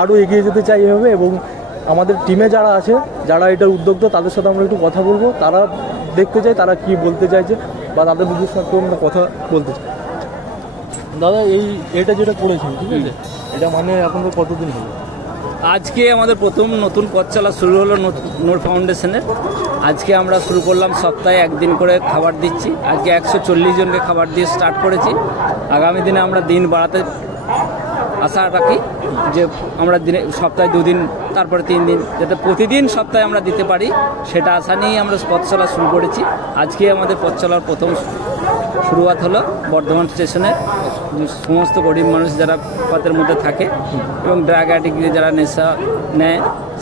আরও এগিয়ে যেতে চাই এভাবে। এবং আমাদের টিমে যারা আছে, যারা এটার উদ্যোক্তা, তাদের সাথে আমরা একটু কথা বলবো। তারা দেখতে চাই তারা কি বলতে চাইছে বা তাদের উদ্দেশ্য আমরা কথা বলতে চাই। দাদা, এটা যেটা করেছেন, ঠিক আছে, এটা মানে আপনাদের কতদিন হলো? আজকে আমাদের প্রথম নতুন পথ চলা শুরু হলো নূর ফাউন্ডেশনের। আজকে আমরা শুরু করলাম, সপ্তাহে একদিন করে খাবার দিচ্ছি। আজকে 140 জনকে খাবার দিয়ে স্টার্ট করেছি। আগামী দিনে আমরা দিন বাড়াতে আশা রাখি যে আমরা দিনে সপ্তাহে 2 দিন, তারপরে 3 দিন, যাতে প্রতিদিন সপ্তাহে আমরা দিতে পারি, সেটা আশা নিয়েই আমরা পথ চলা শুরু করেছি। আজকে আমাদের পথ চলার প্রথম শুরুয়াত হলো বর্ধমান স্টেশনে। সমস্ত গরিব মানুষ যারা পথের মধ্যে থাকে এবং ড্রাগ অ্যাডিক্ট যারা নেশা নেয়,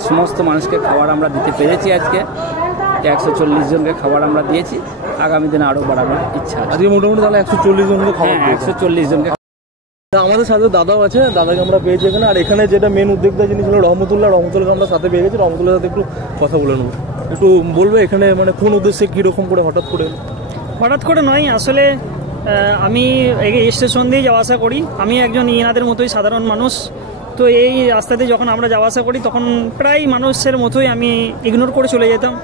সমস্ত মানুষকে খাবার আমরা দিতে পেরেছি। আজকে 140 জনকে খাবার আমরা দিয়েছি। আগামী দিনে আরও বাড়ানোর ইচ্ছা আছে। আজকে মোটামুটি তাহলে 140 জনকে খাবার? 140 জনকে। আমাদের সাথে দাদাও আছে, দাদাকে আমরা পেয়েছি এখানে। আর এখানে যেটা মেন উদ্যোক্তা যিনি ছিল রহমতুল্লাহকে আমরা সাথে পেয়ে গেছি। রহমতুল্লাহর সাথে একটু কথা বলে নেবো। একটু বলবে এখানে মানে কোন উদ্দেশ্যে কীরকম করে হঠাৎ করে নয়, আসলে আমি এই স্টেশন দিয়ে যাওয়া আসা করি। আমি একজন ইনাদের মতোই সাধারণ মানুষ। তো এই রাস্তাতে যখন আমরা যাওয়া আসা করি তখন প্রায় মানুষের মতোই আমি ইগনোর করে চলে যেতাম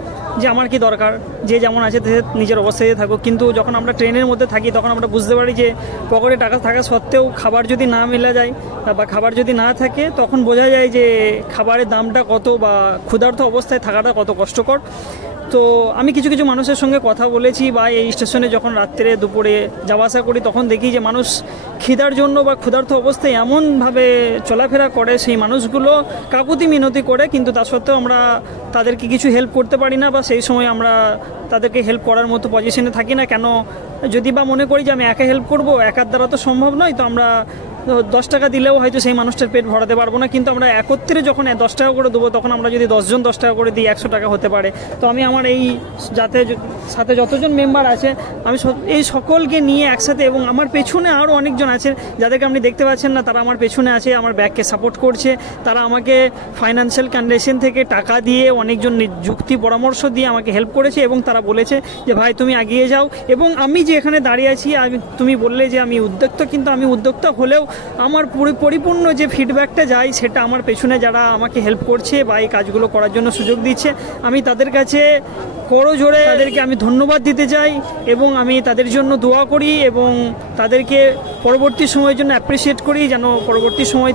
যে আমার কি দরকার, যে যেমন আছে নিজের অবস্থায় থাকুক। কিন্তু যখন আমরা ট্রেনের মধ্যে থাকি তখন আমরা বুঝতে পারি যে পকেটে টাকা থাকা সত্ত্বেও খাবার যদি না মেলা যায় বা খাবার যদি না থাকে, তখন বোঝা যায় যে খাবারের দামটা কত বা ক্ষুধার্ত অবস্থায় থাকাটা কত কষ্টকর। তো আমি কিছু কিছু মানুষের সঙ্গে কথা বলেছি বা এই স্টেশনে যখন রাত্রে দুপুরে যাওয়া আসা করি তখন দেখি যে মানুষ খিদার জন্য বা ক্ষুধার্ত অবস্থায় এমনভাবে চলাফেরা করে, সেই মানুষগুলো কাকুতি মিনতি করে, কিন্তু তা সত্ত্বেও আমরা তাদেরকে কিছু হেল্প করতে পারি না বা সেই সময় আমরা তাদেরকে হেল্প করার মতো পজিশনে থাকি না। কেন, যদি বা মনে করি যে আমি একা হেল্প করব, একার দ্বারা তো সম্ভব নয়। তো আমরা 10 টাকা দিলেও হয়তো সেই মানুষটার পেট ভরাতে পারবো না। কিন্তু আমরা একত্রে যখন 10 টাকা করে দেবো, তখন আমরা যদি 10 জন 10 টাকা করে দিই, 100 টাকা হতে পারে। তো আমি আমার এই সাথে যতজন মেম্বার আছে আমি এই সকলকে নিয়ে একসাথে, এবং আমার পেছনে আরও অনেকজন আছেন যাদেরকে আপনি দেখতে পাচ্ছেন না, তারা আমার পেছনে আছে, আমার ব্যাগকে সাপোর্ট করছে। তারা আমাকে ফাইন্যান্সিয়াল কন্ডিশন থেকে টাকা দিয়ে, অনেকজন যুক্তি পরামর্শ দিয়ে আমাকে হেল্প করেছে এবং তারা বলেছে যে ভাই তুমি এগিয়ে যাও। এবং আমি যে এখানে দাঁড়িয়ে আছি, তুমি বললে যে আমি উদ্যোক্তা, কিন্তু আমি উদ্যোক্তা হলেও আমার পরিপূর্ণ যে ফিডব্যাকটা যায় সেটা আমার পেছনে যারা আমাকে হেল্প করছে বা এই কাজগুলো করার জন্য সুযোগ দিচ্ছে, আমি তাদের কাছে করজোড়ে তাদেরকে আমি ধন্যবাদ দিতে চাই এবং আমি তাদের জন্য দোয়া করি এবং তাদেরকে পরবর্তী সময়ের জন্য অ্যাপ্রিসিয়েট করি, যেন পরবর্তী সময়